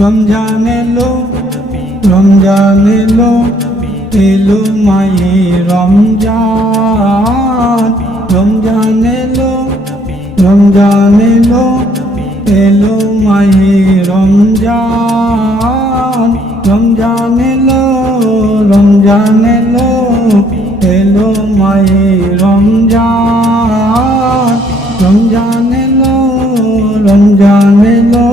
রমজান এলো, রমজান এলো, এলো মাহে রমজান। রমজান এলো, রমজান এলো, এলো মাহে রমজান। রমজান এলো, রমজান এলো, এলো মাহে রমজান। রমজান এলো, রমজান এলো,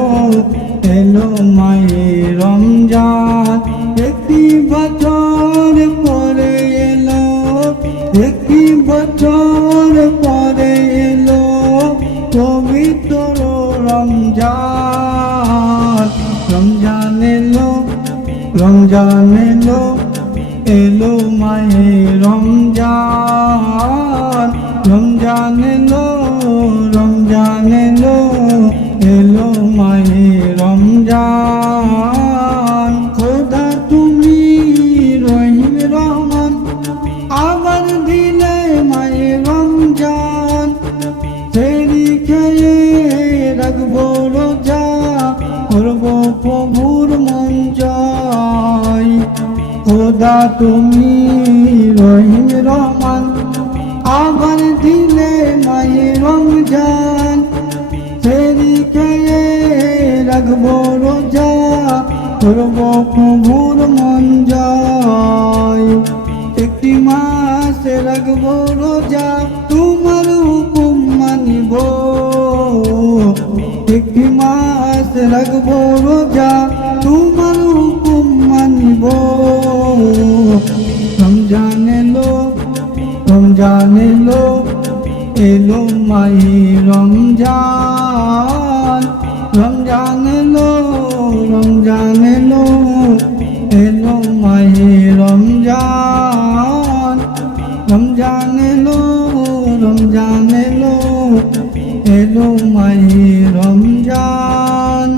এলো মাহে রমজান। একটি বছর পরে এলো, একটি বছর পরে এলো পবিত্র রমজান। রমজান এলো, রমজান এলো, এলো মাহে রমজান। রমজান এলো, রমজান এলো, এলো মাহে রমজান। খোদা তুমি রহিম রহমান, আবার দিলে মাহে রমজান। সেরি খেয়ে রাখবো রোজা, করবো প্রভুর মন জয়। খোদা তুমি রহিম রহমান, আবার দিলে মাহে রমজান। সেরি খেয়ে রাখবো রোজা, করবো প্রভুর মন জয়। একটি মাস রাখবো রোজা, তোমার হুকুম মানিব। একটি মাস রাখবো রোজা, তোমার হুকুম মানিব। রমজান এলো, রমজান এলো, এলো মাহে রমজান। রমজান এলো, রমজান এলো, এলো মাহে রমজান। রমজান এলো, রমজান এলো, এলো মাহে রমজান।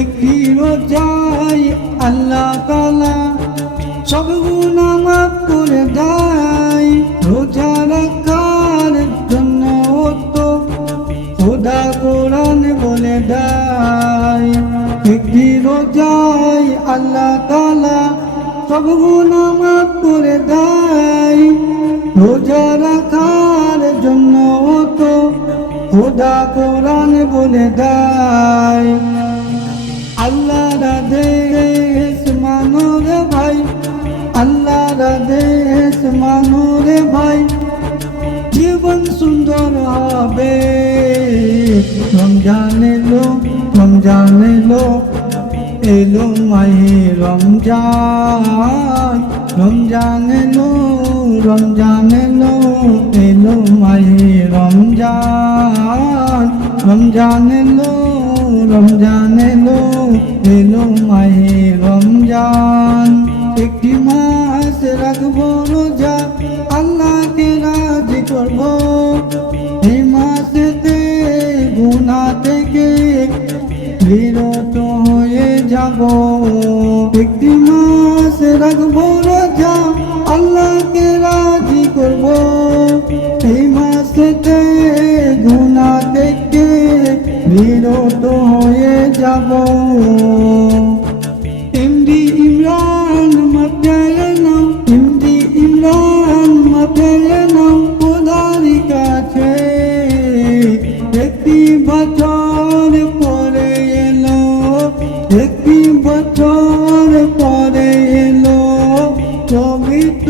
একটি রোজায় আল্লাহ তাআলা সব গুনাহ মাফ করে দেয়। রোজা রাখার জন্য তো খোদা কোরআন বলে দেয়। একটি রোজায় আল্লাহ তাআলা সব গুনাহ মাফ করে দেয়। রোজা রাখার জন্য তো খোদা কোরআন বলে দেয়। আল্লাহর আদেশ মানো রে ভাই, আল্লাহর আদেশ মানো রে ভাই, জীবন সুন্দর হবে। রমজান এলো, রমজান এলো, এলো মাহে রমজান। রমজান এলো, রমজান এলো, এলো মাহে রমজান। রমজান এলো, রমজান এলো, এলো মাহে রমজান। একটি মাস রাখবো রোজা, আল্লাহকে রাজি করবো। এই মাসেতে গুনাহ থেকে বিরত হয়ে যাব। একটি মাস রাখবো রোজা, আল্লাহকে রাজি করবো। এই মাসেতে গুনাহ থেকে বিরত হয়ে যাব। এমডি ইমরান মাথায় নাও, এমডি ইমরান মাথায় নাও খোদার কাছে। একটি বছর পরে এলো, একটি বছর পরে এলো পবিত্র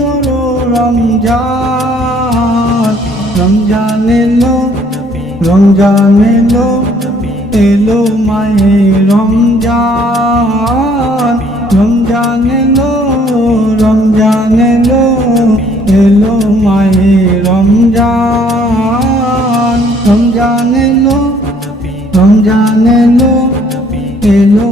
রমজান। রমজান এলো, রমজান এলো, এলো মাহে রমজান। রমজান এলো, রমজান এলো, এলো মাহে রমজান। রমজান এলো, রমজান এলো, এলো